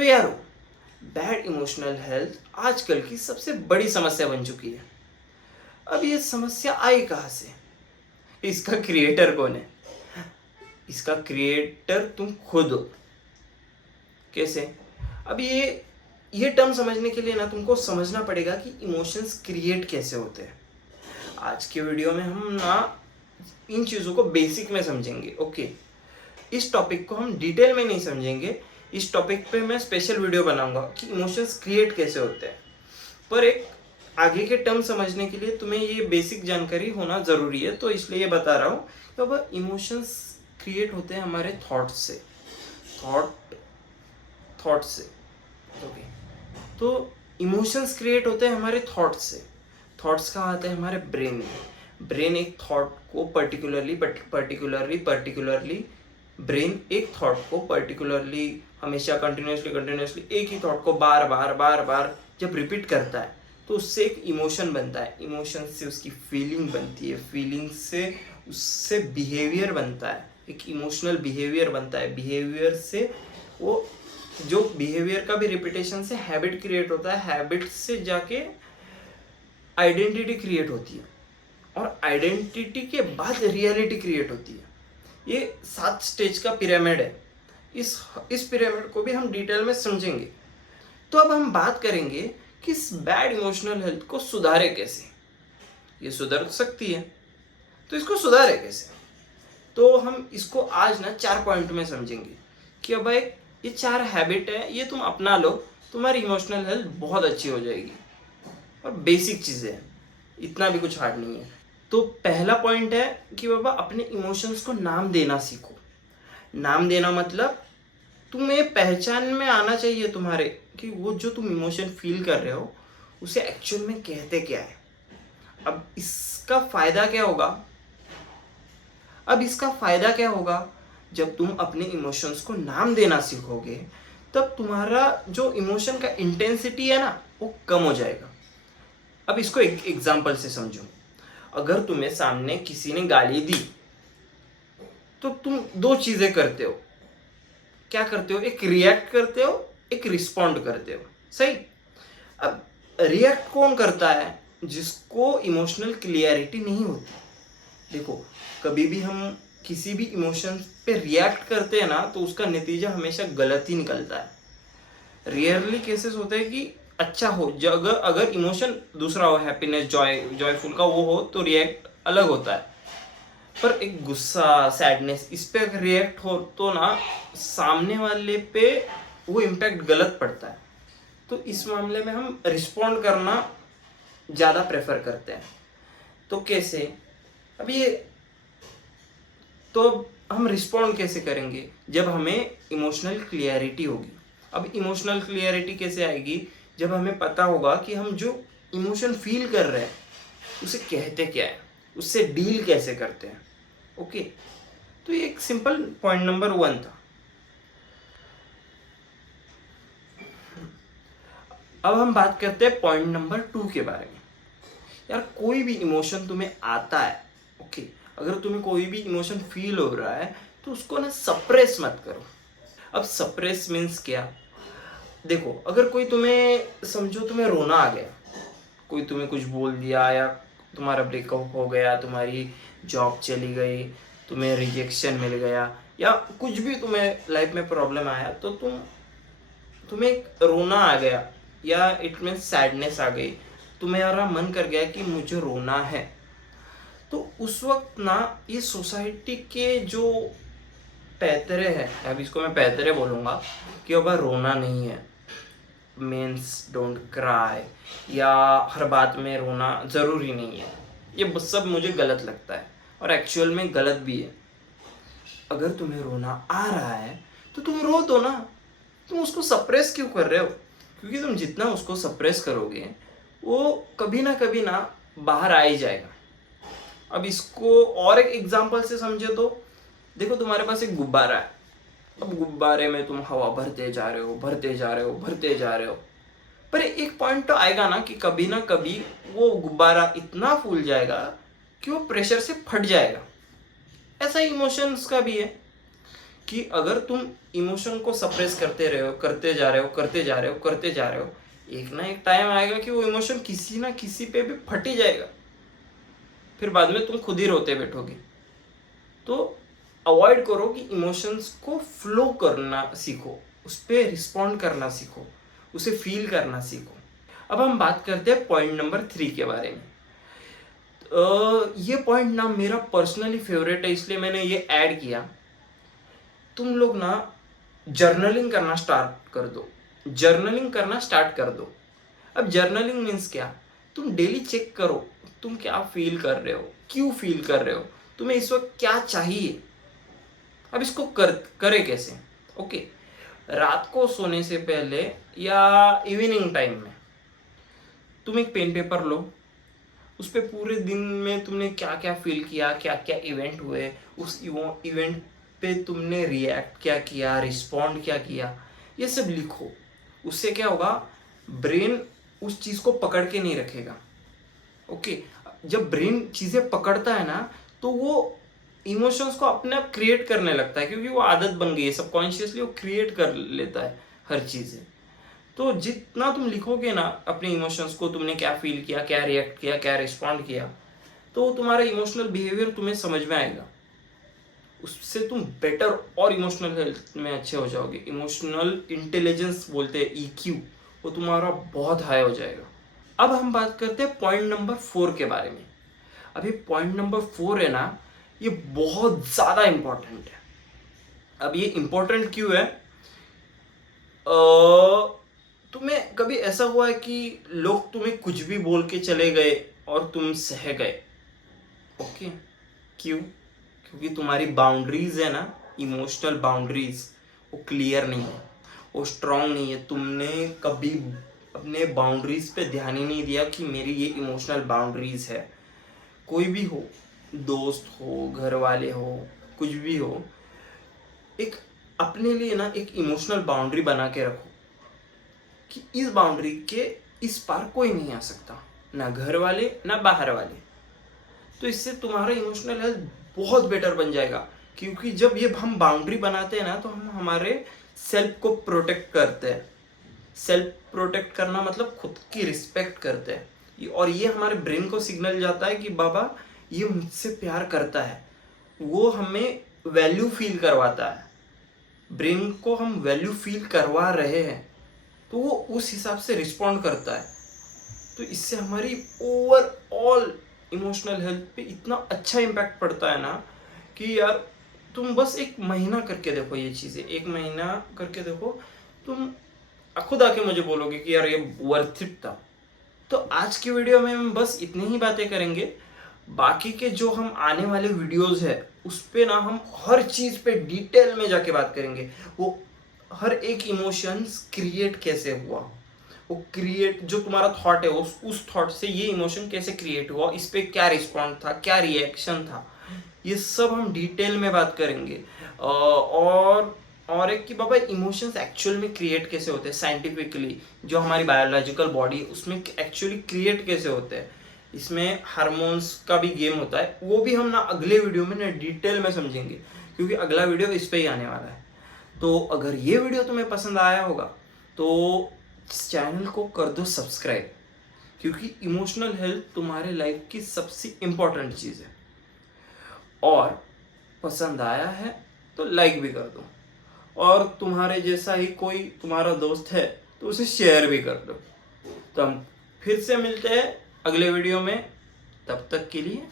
तो यारो, bad emotional health आजकल की सबसे बड़ी समस्या बन चुकी है। अब ये समस्या आई कहाँ से? इसका क्रिएटर कौन है? इसका क्रिएटर तुम खुद हो। कैसे? अब ये टर्म समझने के लिए ना तुमको समझना पड़ेगा कि इमोशंस क्रिएट कैसे होते हैं। आज के वीडियो में हम ना इन चीज़ों को बेसिक में समझेंगे। ओके, इस टॉपिक को हम डिटेल में नहीं समझेंगे। इस टॉपिक पे मैं स्पेशल वीडियो बनाऊंगा कि इमोशंस क्रिएट कैसे होते हैं। पर एक आगे के टर्म समझने के लिए तुम्हें ये बेसिक जानकारी होना ज़रूरी है, तो इसलिए ये बता रहा हूँ कि अब इमोशंस क्रिएट होते हैं हमारे थॉट से। थॉट से ओके, तो इमोशंस क्रिएट होते हैं हमारे थॉट से। थॉट्स कहाँ आते हैं? हमारे ब्रेन में। ब्रेन एक थॉट को पर्टिकुलरली ब्रेन एक थॉट को पर्टिकुलरली हमेशा कंटिन्यूसली एक ही थॉट को बार बार जब रिपीट करता है तो उससे एक इमोशन बनता है। इमोशन से उसकी फीलिंग बनती है, फीलिंग से उससे बिहेवियर बनता है, एक इमोशनल बिहेवियर बनता है। बिहेवियर से वो जो बिहेवियर का भी रिपीटेशन से हैबिट क्रिएट होता है, हैबिट से जाके आइडेंटिटी क्रिएट होती है और आइडेंटिटी के बाद रियलिटी क्रिएट होती है। ये 7 स्टेज का पिरामिड है। इस पिरामिड को भी हम डिटेल में समझेंगे। तो अब हम बात करेंगे कि इस बैड इमोशनल हेल्थ को सुधारे कैसे। ये सुधर सकती है, तो इसको सुधारे कैसे? तो हम इसको आज ना 4 पॉइंट में समझेंगे कि अब एक ये 4 हैबिट है, ये तुम अपना लो, तुम्हारी इमोशनल हेल्थ बहुत अच्छी हो जाएगी। और बेसिक चीज़ें हैं, इतना भी कुछ हार्ड नहीं है। तो पहला पॉइंट है कि बाबा अपने इमोशंस को नाम देना सीखो। नाम देना मतलब तुम्हें पहचान में आना चाहिए तुम्हारे कि वो जो तुम इमोशन फील कर रहे हो उसे एक्चुअल में कहते क्या है। अब इसका फायदा क्या होगा? जब तुम अपने इमोशंस को नाम देना सीखोगे तब तुम्हारा जो इमोशन का इंटेंसिटी है ना वो कम हो जाएगा। अब इसको एक एग्जांपल से समझो। अगर तुम्हें सामने किसी ने गाली दी तो तुम 2 चीजें करते हो। क्या करते हो? एक रिएक्ट करते हो, एक रिस्पॉन्ड करते हो। सही? अब रिएक्ट कौन करता है? जिसको इमोशनल क्लियरिटी नहीं होती। देखो, कभी भी हम किसी भी इमोशन पे रिएक्ट करते हैं ना तो उसका नतीजा हमेशा गलत ही निकलता है। रेयरली केसेस होते हैं कि अच्छा हो, अगर इमोशन दूसरा हो, हैप्पीनेस, जॉयफुल का वो हो तो रिएक्ट अलग होता है। पर एक गुस्सा, सैडनेस, इस पे अगर रिएक्ट हो तो ना सामने वाले पे वो इम्पैक्ट गलत पड़ता है। तो इस मामले में हम रिस्पॉन्ड करना ज़्यादा प्रेफर करते हैं। तो कैसे? अब ये तो हम रिस्पॉन्ड कैसे करेंगे? जब हमें इमोशनल क्लियरिटी होगी। अब इमोशनल क्लियरिटी कैसे आएगी? जब हमें पता होगा कि हम जो इमोशन फील कर रहे हैं उसे कहते क्या है, उससे डील कैसे करते हैं। ओके, तो ये एक सिंपल पॉइंट नंबर 1 था। अब हम बात करते हैं पॉइंट नंबर 2 के बारे में। यार, कोई भी इमोशन तुम्हें आता है, ओके, अगर तुम्हें कोई भी इमोशन फील हो रहा है तो उसको ना सप्रेस मत करो। अब सप्रेस मीन्स क्या? देखो, अगर कोई समझो तुम्हें रोना आ गया, कोई तुम्हें कुछ बोल दिया, या तुम्हारा ब्रेकअप हो गया, तुम्हारी जॉब चली गई, तुम्हें रिजेक्शन मिल गया, या कुछ भी तुम्हें लाइफ में प्रॉब्लम आया, तो तुम्हें रोना आ गया, या इट मीन्स सैडनेस आ गई, तुम्हारा मन कर गया कि मुझे रोना है। तो उस वक्त ना ये सोसाइटी के जो पैतरे हैं, अब इसको मैं पैतरे बोलूँगा, कि अब रोना नहीं है, मीन्स डोंट क्राई, या हर बात में रोना ज़रूरी नहीं है, ये सब मुझे गलत लगता है और एक्चुअल में गलत भी है। अगर तुम्हें रोना आ रहा है तो तुम रो दो ना, तुम उसको सप्रेस क्यों कर रहे हो? क्योंकि तुम जितना उसको सप्रेस करोगे वो कभी ना बाहर आ ही जाएगा। अब इसको और एक एग्जांपल से समझे तो देखो, तुम्हारे पास एक गुब्बारा है। अब गुब्बारे में तुम हवा भरते जा रहे हो, पर एक पॉइंट तो आएगा ना कि कभी ना कभी वो गुब्बारा इतना फूल जाएगा कि वो प्रेशर से फट जाएगा। ऐसा इमोशंस का भी है कि अगर तुम इमोशन को सप्रेस करते रहे हो, करते जा रहे हो, एक ना एक टाइम आएगा कि वो इमोशन किसी ना किसी पे भी फट ही जाएगा, फिर बाद में तुम खुद ही रोते बैठोगे। तो अवॉइड करो कि इमोशंस को फ्लो करना सीखो, उस पर रिस्पॉन्ड करना सीखो, उसे फील करना सीखो। अब हम बात करते हैं पॉइंट नंबर 3 के बारे में। ये पॉइंट ना मेरा पर्सनली फेवरेट है, इसलिए मैंने ये ऐड किया। तुम लोग ना जर्नलिंग करना स्टार्ट कर दो। अब जर्नलिंग मीन्स क्या? तुम डेली चेक करो तुम क्या फील कर रहे हो, क्यों फील कर रहे हो, तुम्हें इस वक्त क्या चाहिए। अब इसको करे कैसे? ओके, रात को सोने से पहले या इवनिंग टाइम में तुम एक पेन पेपर लो, उस पर पूरे दिन में तुमने क्या क्या फील किया, क्या क्या इवेंट हुए, उस इवेंट पे तुमने रिएक्ट क्या किया, रिस्पॉन्ड क्या किया, ये सब लिखो। उससे क्या होगा, ब्रेन उस चीज़ को पकड़ के नहीं रखेगा। ओके, जब ब्रेन चीज़ें पकड़ता है ना तो वो इमोशंस को अपने आप क्रिएट करने लगता है, क्योंकि वो आदत बन गई है, सबकॉन्शियसली वो क्रिएट कर लेता है हर चीज़ें। तो जितना तुम लिखोगे ना अपने इमोशंस को, तुमने क्या फील किया, क्या रिएक्ट किया, क्या रिस्पॉन्ड किया, तो तुम्हारा इमोशनल बिहेवियर तुम्हें समझ में आएगा। उससे तुम बेटर और इमोशनल हेल्थ में अच्छे हो जाओगे। इमोशनल इंटेलिजेंस बोलते हैं, EQ, वो तुम्हारा बहुत हाई हो जाएगा। अब हम बात करते हैं पॉइंट नंबर 4 के बारे में। अभी पॉइंट नंबर 4 है ना, ये बहुत ज़्यादा इम्पोर्टेंट है। अब ये इम्पोर्टेंट क्यों है? तुम्हें कभी ऐसा हुआ है कि लोग तुम्हें कुछ भी बोल के चले गए और तुम सह गए? ओके, क्यों? क्योंकि तुम्हारी बाउंड्रीज है ना, इमोशनल बाउंड्रीज, वो क्लियर नहीं है, वो स्ट्रांग नहीं है। तुमने कभी अपने बाउंड्रीज पे ध्यान ही नहीं दिया कि मेरी ये इमोशनल बाउंड्रीज है। कोई भी हो, दोस्त हो, घर वाले हो, कुछ भी हो, एक अपने लिए ना एक इमोशनल बाउंड्री बना के रखो कि इस बाउंड्री के इस पार कोई नहीं आ सकता, ना घर वाले ना बाहर वाले। तो इससे तुम्हारा इमोशनल हेल्थ बहुत बेटर बन जाएगा, क्योंकि जब ये हम बाउंड्री बनाते हैं ना तो हम हमारे सेल्फ को प्रोटेक्ट करते हैं। सेल्फ प्रोटेक्ट करना मतलब खुद की रिस्पेक्ट करते हैं, और ये हमारे ब्रेन को सिग्नल जाता है कि बाबा ये मुझसे प्यार करता है, वो हमें वैल्यू फील करवाता है। ब्रेन को हम वैल्यू फील करवा रहे हैं तो वो उस हिसाब से रिस्पॉन्ड करता है। तो इससे हमारी ओवरऑल इमोशनल हेल्थ पे इतना अच्छा इम्पैक्ट पड़ता है ना कि यार तुम बस 1 महीना करके देखो ये चीज़ें, 1 महीना करके देखो, तुम खुद आके मुझे बोलोगे कि यार ये वर्थ इट था। तो आज की वीडियो में हम बस इतनी ही बातें करेंगे। बाकी के जो हम आने वाले वीडियोस है उस पे ना हम हर चीज़ पे डिटेल में जाके बात करेंगे। वो हर एक इमोशंस क्रिएट कैसे हुआ, वो क्रिएट जो तुम्हारा थॉट है उस थॉट से ये इमोशन कैसे क्रिएट हुआ, इस पे क्या रिस्पॉन्ड था, क्या रिएक्शन था, ये सब हम डिटेल में बात करेंगे। और एक कि बाबा इमोशंस एक्चुअल में क्रिएट कैसे होते हैं साइंटिफिकली, जो हमारी बायोलॉजिकल बॉडी है उसमें एक्चुअली क्रिएट कैसे होते हैं। इसमें हार्मोन्स का भी गेम होता है, वो भी हम ना अगले वीडियो में ना डिटेल में समझेंगे, क्योंकि अगला वीडियो इस पे ही आने वाला है। तो अगर ये वीडियो तुम्हें पसंद आया होगा तो इस चैनल को कर दो सब्सक्राइब, क्योंकि इमोशनल हेल्थ तुम्हारे लाइफ की सबसे इम्पोर्टेंट चीज़ है। और पसंद आया है तो लाइक भी कर दो, और तुम्हारे जैसा ही कोई तुम्हारा दोस्त है तो उसे शेयर भी कर दो। तो हम फिर से मिलते हैं अगले वीडियो में, तब तक के लिए